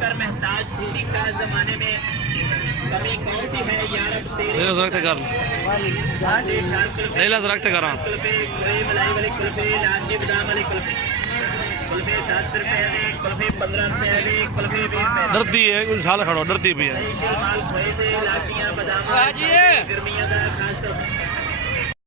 कर महताज किसी का जमाने में कमी कौन सी है यार अब तेरे दरख्त कर मलाई वाले कुल्फे लाची बादाम वाले कुल्फे कुल्फे 10 रुपए दे कुल्फे 15 रुपए दे कुल्फे 20 रुपए डरती है साल खड़ो डरती भी है माल खोए थे लाचियां बादाम गर्मियां का खास तौर